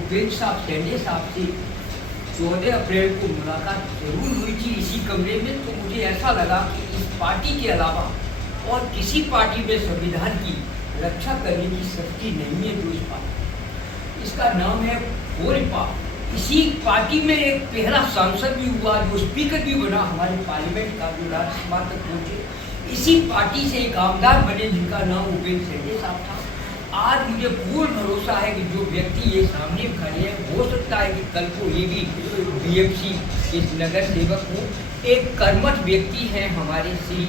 उपेंद्र साहब शेंडे साहब से 14 अप्रैल को मुलाकात जरूर हुई थी इसी कमरे में, तो मुझे ऐसा लगा कि इस पार्टी के अलावा और किसी पार्टी में संविधान की रक्षा करने की शक्ति नहीं है जो इस पार्टी। इसका नाम है गोरिपा। इसी पार्टी में एक पहला सांसद भी हुआ जो स्पीकर भी बना हमारे पार्लियामेंट का, जो राज्यसभा तक पहुंचे। इसी पार्टी से एक आमदार बने जिनका नाम उपेंद्र शेंडे साहब था। आज मुझे पूर्ण भरोसा है कि जो व्यक्ति ये सामने खड़े हैं, हो सकता है कि कल को ये भी बीएमसी के नगर सेवक हो। एक कर्मठ व्यक्ति हैं हमारे श्री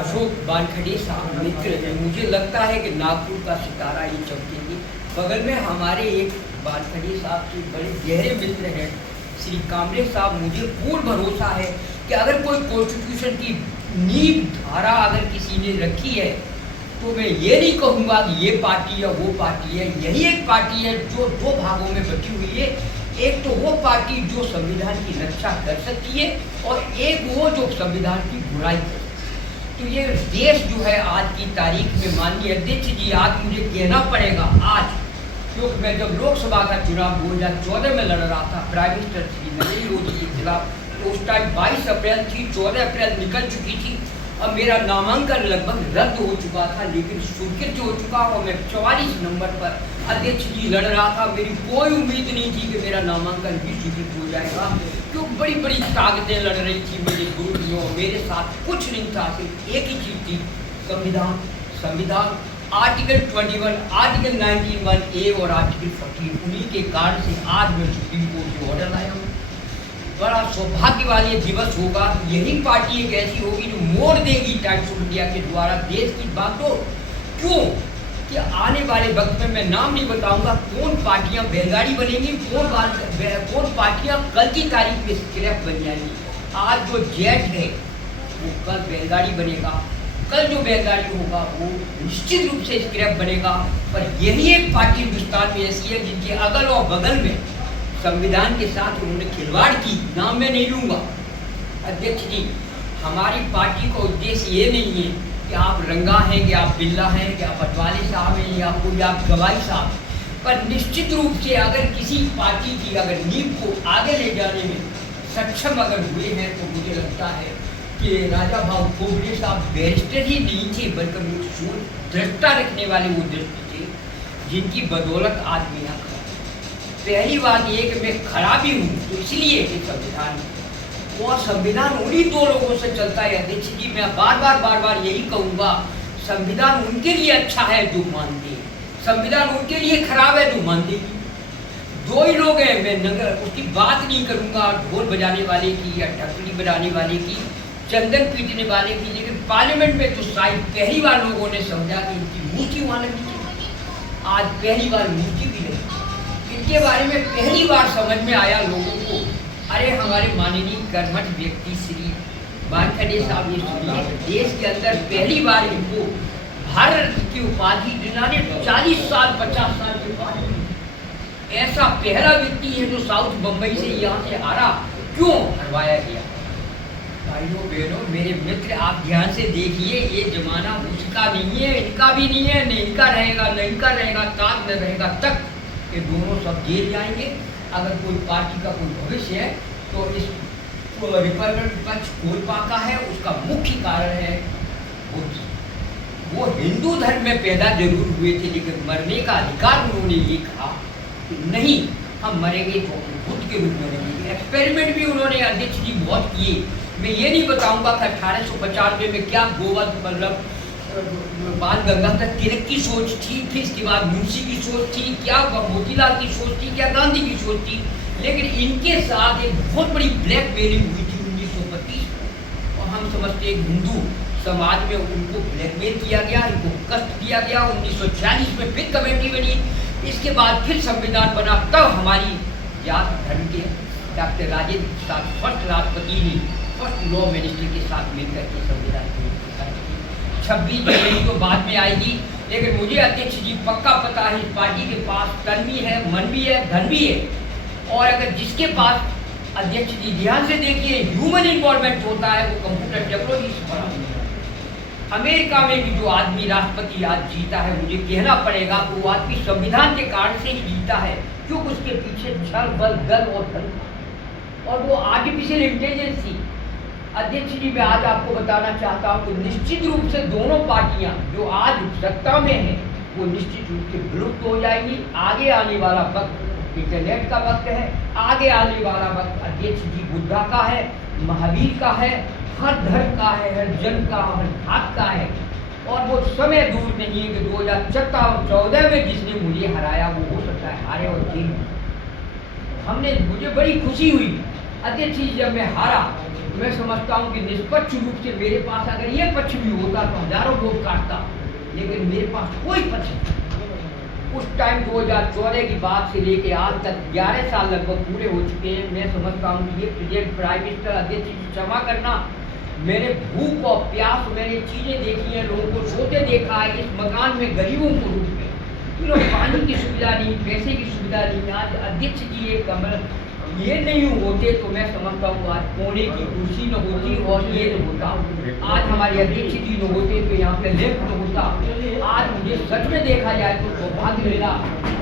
अशोक वानखेड़े साहब, मित्र हैं। मुझे लगता है कि नागपुर का सितारा ये चमकेंगे। बगल में हमारे एक वानखेड़े साहब के बड़े गहरे मित्र हैं श्री कामरे साहब। मुझे पूर्ण भरोसा है कि अगर कोई कॉन्स्टिट्यूशन की नींव धारा अगर किसी ने रखी है तो मैं ये नहीं कहूँगा कि ये पार्टी है वो पार्टी है। यही एक पार्टी है जो दो भागों में बटी हुई है। एक तो वो पार्टी जो संविधान की रक्षा कर सकती है और एक वो जो संविधान की बुराई कर सकती है। तो ये देश जो है आज की तारीख में, माननीय अध्यक्ष जी, आज मुझे कहना पड़ेगा आज, क्योंकि मैं जब लोकसभा का चुनाव 2014 में लड़ रहा था प्राइम मिनिस्टर श्री नरेंद्र मोदी के खिलाफ, तो उस टाइम 22 अप्रैल थी, 14 अप्रैल निकल चुकी थी। अब मेरा नामांकन लगभग रद्द हो चुका था, लेकिन स्वीकृत हो चुका और मैं 44 नंबर पर अध्यक्ष जी लड़ रहा था। मेरी कोई उम्मीद नहीं थी कि मेरा नामांकन भी स्वीकृत हो जाएगा, क्योंकि बड़ी बड़ी ताकतें लड़ रही थी मेरे विरुद्ध। मेरे साथ कुछ नहीं था, सिर्फ एक ही चीज थी, संविधान। संविधान आर्टिकल 21, आर्टिकल 19(1)(a) और आर्टिकल 14, उन्हीं के कारण से आज मैं सुप्रीम कोर्ट से ऑर्डर लाया हूँ। बड़ा सौभाग्य वाले दिवस होगा। यही पार्टी एक ऐसी होगी जो मोड़ देगी टाइम्स ऑफ इंडिया के द्वारा देश की बातों। क्यों कि आने वाले वक्त में मैं नाम नहीं बताऊंगा कौन पार्टियां बैलगाड़ी बनेंगी, कौन पार्टियां कल की तारीख में स्क्रैप बन जाएंगी। आज जो जेट है वो कल बैलगाड़ी बनेगा, कल जो बैलगाड़ी होगा वो निश्चित रूप से स्क्रैप बनेगा। पर यही एक पार्टी हिंदुस्तान में ऐसी है जिनके अगल और बगल में संविधान के साथ उन्होंने खिलवाड़ की। नाम मैं नहीं लूंगा। अध्यक्ष जी, हमारी पार्टी का उद्देश्य ये नहीं है कि आप रंगा हैं, कि आप बिल्ला हैं, कि आप पटवारी साहब हैं या कोई आप गवाही साहब। पर निश्चित रूप से अगर किसी पार्टी की अगर नींव को आगे ले जाने में सक्षम अगर हुए हैं तो मुझे लगता है कि राजा भाऊ खोबड़े साहब बैरिस्टर ही नहीं थे, बल्कि वो सोच दृष्टा रखने वाले वो दृष्टि थे जिनकी बदौलत आज मैं यहाँ खड़ा। पहली बात ये कि मैं खड़ा भी हूँ तो इसलिए कि संविधान, और संविधान उन्हीं दो लोगों से चलता है। अध्यक्ष जी, मैं बार बार यही कहूँगा, संविधान उनके लिए अच्छा है जो मानते हैं, संविधान उनके लिए खराब है जो मानते नहीं। दो ही लोग हैं, मैं उसकी बात नहीं करूँगा ढोल बजाने वाले की या ढकली बजाने वाले की, चंदन पीटने वाले की, लेकिन पार्लियामेंट में तो शायद पहली बार लोगों ने समझा कि इनकी मूर्ति वहाँ लगनी चाहिए। आज पहली बार मूर्ति भी नहीं, इनके बारे में पहली बार समझ में आया लोगों को। अरे हमारे माननीय कर्मठ व्यक्ति श्री वानखेड़े साहब, ये देश के अंदर पहली बार इनको भारत की उपाधि दिलाने 40 साल 50 साल के बाद ऐसा पहला व्यक्ति है जो साउथ बम्बई से यहाँ से हारा। क्यों हरवाया गया? भाइयों बहनों, मेरे मित्र, आप ध्यान से देखिए, ये जमाना उसका नहीं है, इनका भी नहीं है, न इनका रहेगा न इनका रहेगा, ताक न रहेगा तक ये दोनों सब जेल जाएंगे। अगर कोई पार्टी का कोई भविष्य है तो इस रिपब्लिकन पक्ष गोरिपा का है। उसका मुख्य कारण है बुद्ध। वो हिंदू धर्म में पैदा जरूर हुए थे, लेकिन मरने का अधिकार उन्होंने ये कहा कि नहीं, हम मरेंगे तो बुद्ध के रूप में मरेंगे। एक्सपेरिमेंट भी उन्होंने अध्यक्ष जी बहुत किए। मैं ये नहीं बताऊंगा कि 1895 में क्या गोवध मतलब बाल गंगाधर तिलक की सोच थी, फिर इसके बाद मुंशी की सोच थी, क्या मोतीलाल की सोच थी, क्या गांधी की सोच थी, लेकिन इनके साथ एक बहुत बड़ी ब्लैकमेलिंग हुई थी 1925। और हम समझते हैं हिंदू समाज में उनको ब्लैकमेल किया गया, इनको कष्ट दिया गया। 1946 में फिर कमेटी बनी, इसके बाद फिर संविधान बना। तब हमारी जात धर्म के डॉक्टर राजेंद्र प्रसाद फर्स्ट राष्ट्रपति ने फर्स्ट लॉ मिनिस्टर के साथ मिलकर के संविधान की 26 जनवरी तो बाद में आएगी, लेकिन मुझे अध्यक्ष जी पक्का पता है इस पार्टी के पास तन भी है, मन भी है, धन भी है। और अगर जिसके पास अध्यक्ष जी ध्यान से देखिए ह्यूमन इन्वॉल्वमेंट होता है वो कंप्यूटर टेक्नोलॉजी से बड़ा। अमेरिका में भी जो आदमी राष्ट्रपति आज जीता है, मुझे कहना पड़ेगा कि वो आदमी संविधान के कारण से ही जीता है, क्योंकि उसके पीछे छल बल दल और धन था, और वो आर्टिफिशियल इंटेलिजेंस थी। अध्यक्ष जी, मैं आज आपको बताना चाहता हूँ कि निश्चित रूप से दोनों पार्टियां जो आज सत्ता में हैं वो निश्चित रूप से विलुप्त हो जाएंगी। आगे आने वाला वक्त इंटरनेट का वक्त है, आगे आने वाला वक्त अध्यक्ष जी बुद्धा का है, महावीर का है, हर धर्म का है, हर जन का, हर धात का है। और वो समय दूर नहीं है कि 2014 में जिसने मुझे हराया वो हो सकता है हारे और जेल। मुझे बड़ी खुशी हुई अध्यक्ष जी जब मैं हारा। मैं समझता हूँ कि निष्पक्ष रूप से मेरे पास अगर ये पक्ष भी होता तो हजारों वोट काटता, लेकिन मेरे पास कोई पक्ष नहीं। उस टाइम 2014 की बात से लेके आज तक 11 साल लगभग पूरे हो चुके हैं। मैं समझता हूँ कि ये प्रेसिडेंट, प्राइम मिनिस्टर, अध्यक्ष जी क्षमा करना, मैंने भूख और प्यास, मैंने चीज़ें देखी हैं, लोगों को सोते देखा है, इस मकान में गरीबों को रूप में पानी की सुविधा नहीं, पैसे की सुविधा नहीं। आज अध्यक्ष जी ये कमर ये नहीं होते तो मैं समझता हूँ आज कोने की कुर्सी न होती और ये न होता। आज हमारे अध्यक्ष जी न होते तो यहाँ पे लेफ्ट न होता। आज मुझे सच में देखा जाए तो सौभाग्य मिला।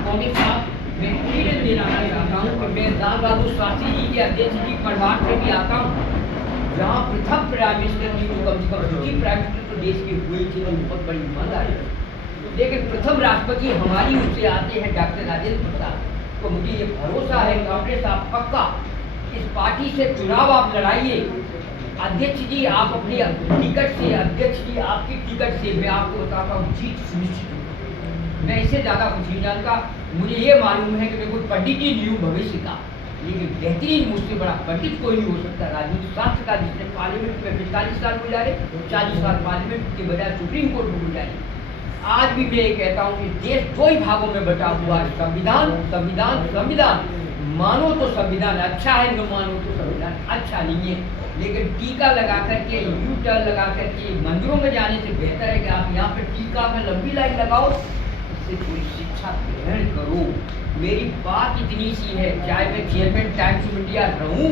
कांग्रेस साहब, मैं क्रेडिट देना चाहता हूँ कि मैं लाल बहादुर शास्त्री जी के अध्यक्ष जी परिवार से भी आता हूँ, जहाँ प्रथम प्राइम मिनिस्टर जी, कम से कम दूसरी प्राइम मिनिस्टर तो देश की हुई थी, बहुत बड़ी ईमानदारी, लेकिन प्रथम राष्ट्रपति हमारी ओर से आते हैं डॉक्टर राजेंद्र प्रसाद। तो मुझे ये भरोसा है कांग्रेस आप पक्का इस पार्टी से चुनाव आप लड़ाइए। अध्यक्ष जी आप अपनी टिकट से, अध्यक्ष जी आपकी टिकट से मैं आपको बताता हूँ जीत सुनिश्चित है। मैं इससे ज़्यादा कुछ नहीं जानता। मुझे ये मालूम है कि मैं कोई पंडित जी नहीं हूँ भविष्य का, लेकिन बेहतरीन मुझसे बड़ा पंडित कोई नहीं हो सकता राजनीतिक शास्त्र का, जिसने पार्लियामेंट में 45 साल गुजारे, 40 साल पार्लियामेंट के बजाय सुप्रीम कोर्ट में गुजारे। आज भी मैं ये कहता हूँ कि देश दो ही भागों में बटा हुआ है, संविधान संविधान संविधान। मानो तो संविधान अच्छा है, न मानो तो संविधान अच्छा नहीं है। लेकिन टीका लगा करके, यू टर्न लगा करके मंदिरों में जाने से बेहतर है कि आप यहाँ पर टीका में लंबी लाइन लगाओ, इससे थोड़ी शिक्षा ग्रहण करो। मेरी बात इतनी सी है, चाहे मैं चेयरमैन टाइम्स ऑफ इंडिया रहूँ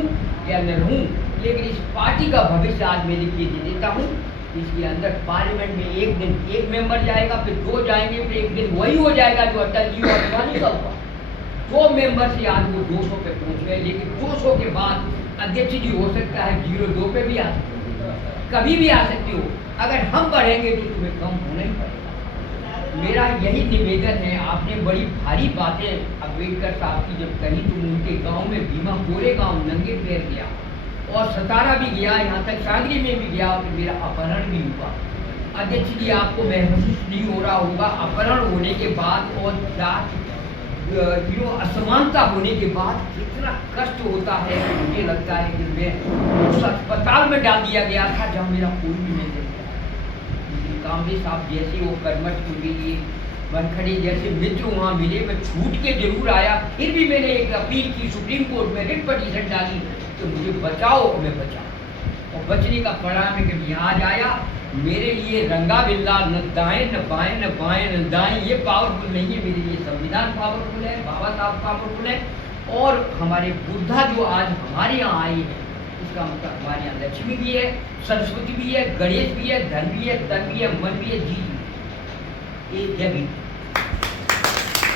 या न रहूँ, लेकिन इस पार्टी का भविष्य आज मैं लिख के दे देता हूँ। इसके अंदर पार्लियामेंट में एक दिन एक मेंबर जाएगा, फिर 2 जाएंगे, फिर एक दिन वही हो जाएगा जो अटल जी और अडवाणी का हुआ। 2 मेंबर से आज वो 200 पे पहुंच गए, लेकिन 200 के बाद अध्यक्ष जी हो सकता है 02 पे भी आ सकते हो, कभी भी आ सकती हो। अगर हम बढ़ेंगे तो तुम्हें कम होना ही पड़ेगा। मेरा यही निवेदन है। आपने बड़ी भारी बातें अम्बेडकर साहब की जब कही तो उनके गाँव में भीमा कोरे गाँव नंगे पैर गया और सतारा भी गया, यहाँ तक सांगली में भी गया, और मेरा अपहरण भी हुआ। अध्यक्ष जी आपको महसूस नहीं हो रहा होगा, अपहरण होने के बाद और असमानता होने के बाद कितना कष्ट होता है। मुझे लगता है कि मैं उस अस्पताल में डाल दिया गया था जहाँ मेरा कोई भी नहीं था। कामरे साहब जैसे वो कर्मठ हुई, बनखड़े जैसे मित्र वहाँ मिले, मैं छूट के जरूर आया, फिर भी मैंने एक अपील की, सुप्रीम कोर्ट में रिट पिटीशन डाली तो मुझे बचाओ, मैं बचाओ। और बचने का परिणाम है कि मैं आज आया। मेरे लिए रंगा बिल्ला न दाएं न बाएं न बाएं न दाएं ये पावरफुल नहीं है। मेरे लिए संविधान पावरफुल है, बाबा साहब पावरफुल है, और हमारे बुद्धा जो आज हमारे यहाँ आई है, इसका मतलब हमारे यहाँ लक्ष्मी भी है, सरस्वती भी है, गणेश भी है, धन भी है, तन भी है, मन भी है, जीत भी है। एक जय भी।